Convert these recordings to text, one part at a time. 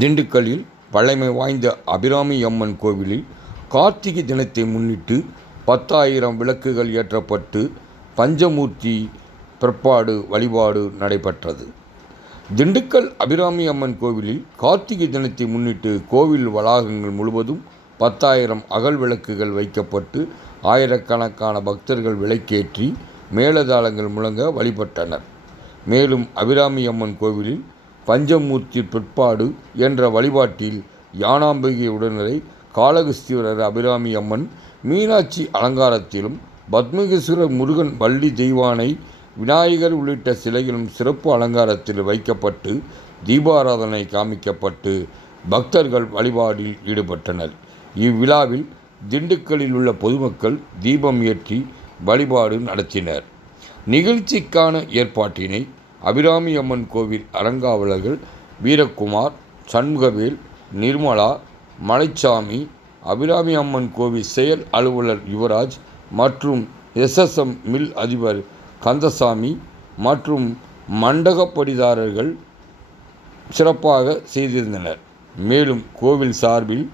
திண்டுக்கல்லில் பழமை வாய்ந்த அபிராமி அம்மன் கோவிலில் கார்த்திகை தினத்தை முன்னிட்டு 10,000 விளக்குகள் ஏற்றப்பட்டு பஞ்சமூர்த்தி பிற்பாடு வழிபாடு நடைபெற்றது. திண்டுக்கல் அபிராமி அம்மன் கோவிலில் கார்த்திகை தினத்தை முன்னிட்டு கோவில் வளாகங்கள் முழுவதும் 10,000 அகல் விளக்குகள் வைக்கப்பட்டு ஆயிரக்கணக்கான பக்தர்கள் விளக்கேற்றி மேளதாளங்கள் முழங்க வழிபட்டனர். மேலும் அபிராமி அம்மன் கோவிலில் பஞ்சமூர்த்தி பிற்பாடு என்ற வழிபாட்டில் யானாம்பிகை உடனரை காளகஸ்தீஸ்வரர் அபிராமி அம்மன் மீனாட்சி அலங்காரத்திலும் பத்மகேஸ்வரர் முருகன் வள்ளி தெய்வானை விநாயகர் உள்ளிட்ட சிலைகளும் சிறப்பு அலங்காரத்தில் வைக்கப்பட்டு தீபாராதனை காமிக்கப்பட்டு பக்தர்கள் வழிபாடில் ஈடுபட்டனர். இவ்விழாவில் திண்டுக்கல்லில் உள்ள பொதுமக்கள் தீபம் ஏற்றி வழிபாடு நடத்தினர். நிகழ்ச்சிக்கான ஏற்பாட்டினை அபிராமி அம்மன் கோவில் அறங்காவலர்கள் வீரகுமார், சண்முகவேல், நிர்மலா, மலைச்சாமி, அபிராமி அம்மன் கோவில் செயல் அலுவலர் யுவராஜ் மற்றும் SSM மில் அதிபர் கந்தசாமி மற்றும் மண்டகப்படிதாரர்கள் சிறப்பாக செய்திருந்தனர். மேலும் கோவில் சார்பில்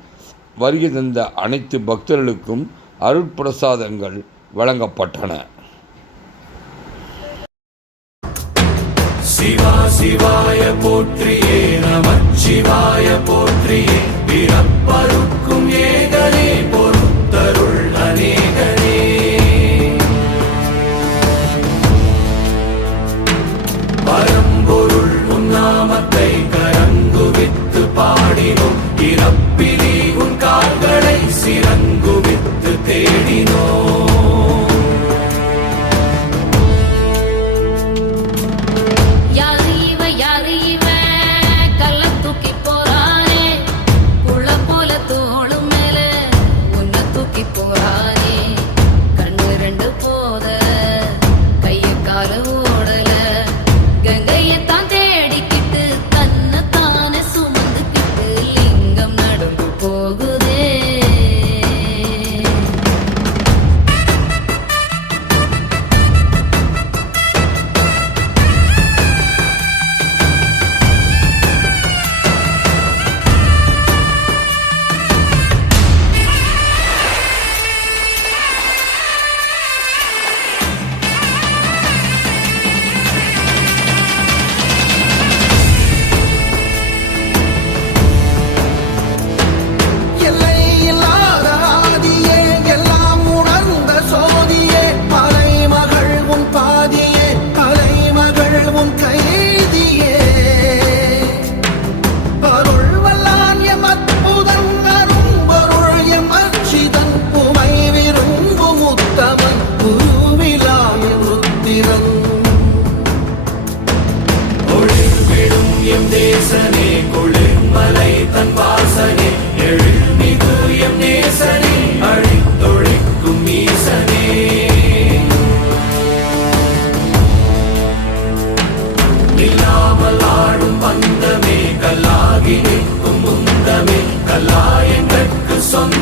வருகை தந்த அனைத்து பக்தர்களுக்கும் அருட்பிரசாதங்கள் வழங்கப்பட்டன. சிவா சிவாய போற்றியே, நமச்சிவாய போற்றியே, பிறப்பருக்கும் ஏகனே பொறுத்தருள் அநேகனே. பரம்பொருள் உன்னாமத்தை கரங்குவித்து பாடினோம், இறப்பிலி உன் கால்களை சிறங்குவித்து தேடினோம். தேசனே குளிர்மலை தன் வாசனே, எழுமிகு எம் நேசனே, அழித்தொழிக்கும் ஈசனே. நில்லாமல் ஆடும் பந்தமே, கல்லாகி நிற்கும் முந்தமே, கல்லாயங்கட்கு சொந்த